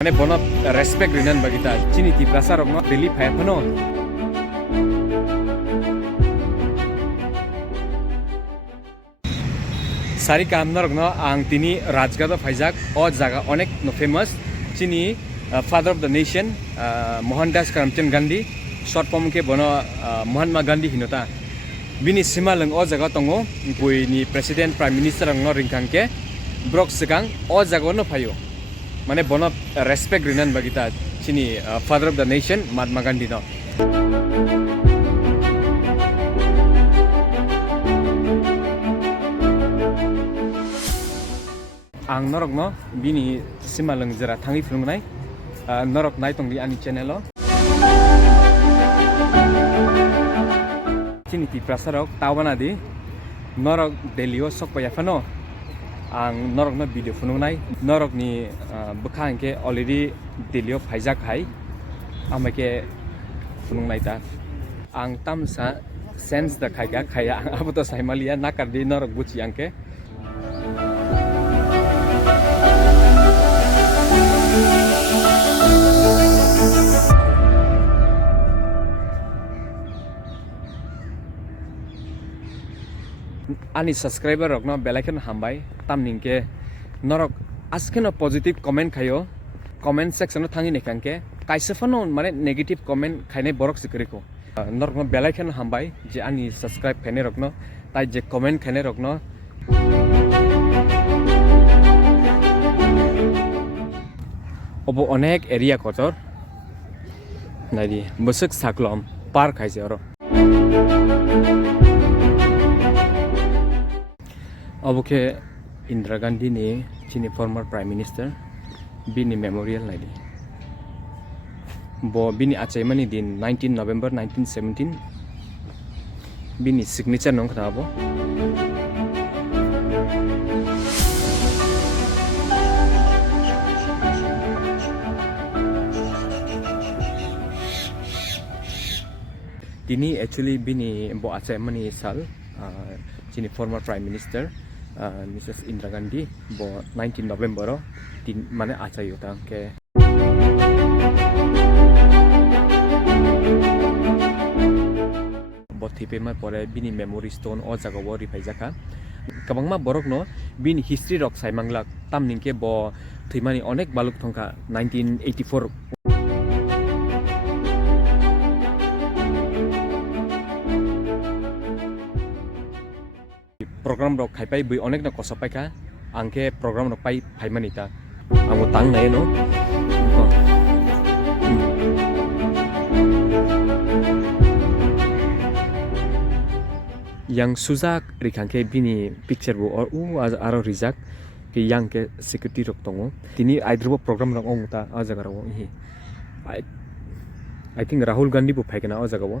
Mane bono respect rinan bagita chini Tiprasa rokno Delhi phaya phano sari kamna rokno ang tini rajgado phaijak o jaga onek no famous chini father of the nation Mohandas Karamchand Gandhi short form ke bono Mahatma Gandhi hinota bini simaleng o jaga tongo bui ni president prime minister rokno ringkangke brok sikang o jaga no phayo mane bono respect rinan bagita chini father of the nation Mahatma Gandhi no ang norok no bini simaleng jera thangi phulungnai norok nai tongdi ani channel o chini Tiprasa rok tawbana di norok Delhi o sokpaya phano ang norok no video phunungnai norok ni bukhang ke already Delhi o phaijak hai amake phunungnai ta ang tamsa sense da khaiga khaya ang abuto saimalia nakardi norok buchi angke ani subscriber rok no belaikan hambai tamningke norok askeno positive comment khayo comment section no thangi nekangke kaisa phano mane negative comment khaine borok sikriko norok no belaikan hambai je ani subscribe khaine rok no tai je comment khaine rok no obo onek area kotor nadi busuk saklom park haise oro oboke Indira Gandhi ni chini former prime minister bini memorial nadi bo bini achaimani din 19 November 1917 bini signature nong khnabo tini actually bini bo achaimani sal chini former prime minister Mrs. Indira Gandhi bo 19 November tin mane achayo ta ke bo thipe ma pore bini memory stone o jaga wo ripaijaka kabangma borok no bini history rok saimangla tamningke bo thimani onek baluk thongka 1984 program rok khaipai bui onek na kosapai ka angke program rok pai phaimani ta amo tang nai no yang sujak rikhangke bini picture bu or aro rijak ke yang ke security rok tongo tini aidrobo program rok ongta a jaga ro hi I think Rahul Gandhi bu phaikena a jaga bo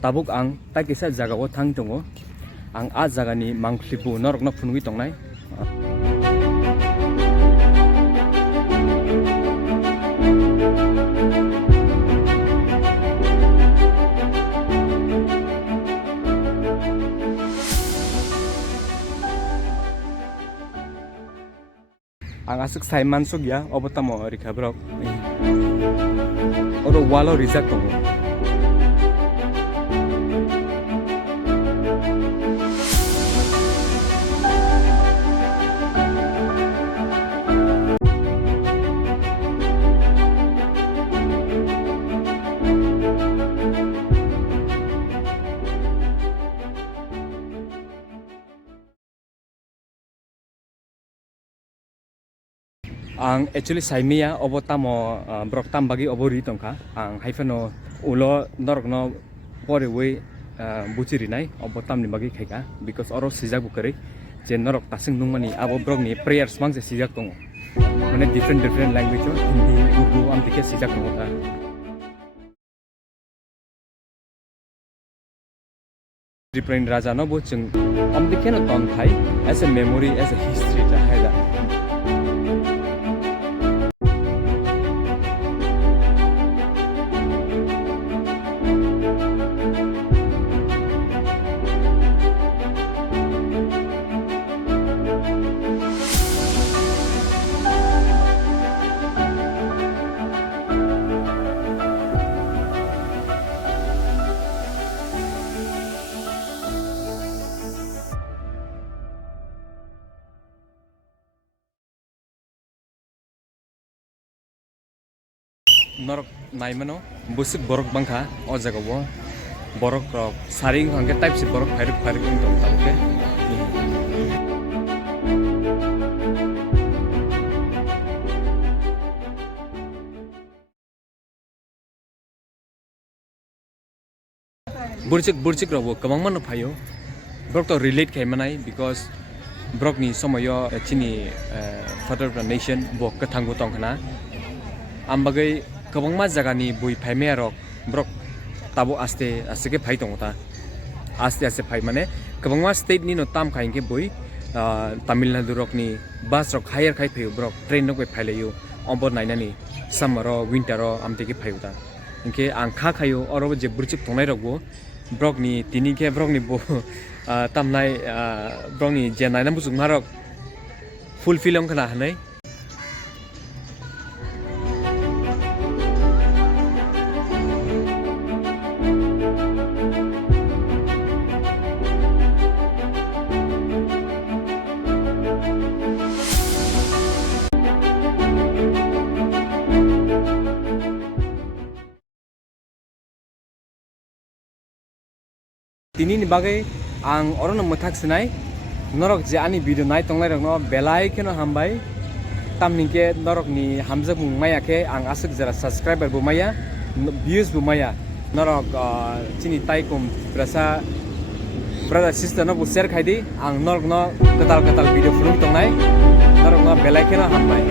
tabuk ang ta kisa jaga o thang tongo ang a jaga ni mangkhlipu norok na phunui tongnai ang asuk saiman sugya obotamo rikhabrok oro walo rijak tongo ang actually saimia obotamo broktam bagi obori tongka ang haifeno ulo norokno pore we buchiri nai obotam ni bagi khaika because oro sijak bukari je norok tasing nungmani abo brok ni prayers mangse sijak tongo mane different language hindi urdu am dike sijak tongo ta Tripura raja no bo chung dekhe no ton thai as a memory, as a history ta hai da. Norok naimano busuk borok bangkha o jaga bo borok rok saring hangke type si borok phairuk ungtong tabuke burchik rok bo kabangma no phayo borok to relate khaimanai because borok ni somoyo chini father of the nation bo kathang bo tongkhana ambagai kabangma jagani bui phaimea rok brok tabo aste ke phai tongota aste phai mane kabangma state ni no tam khainke bui Tamil Nadu rok ni bus rok hire khai phai brok train no phai layu ombor nainani summer ro winter ro amte ke phai uta inke ang kha khayo oro je burchik tongnai rok bo brok ni tini ke brok ni bo tamnai brok ni je naina busuk marok fulfill ong khana hanai tini ni bagai ang orono muthak sinai norok je ani video nai tonglai rok no belai keno hambai tamningke norok ni hamjak maya ke ang asuk jara subscriber bu maya views bu maya norok chini taikum Tiprasa brother sister no bu share khai di ang norok no katal video film tongnai norok no belai keno hambai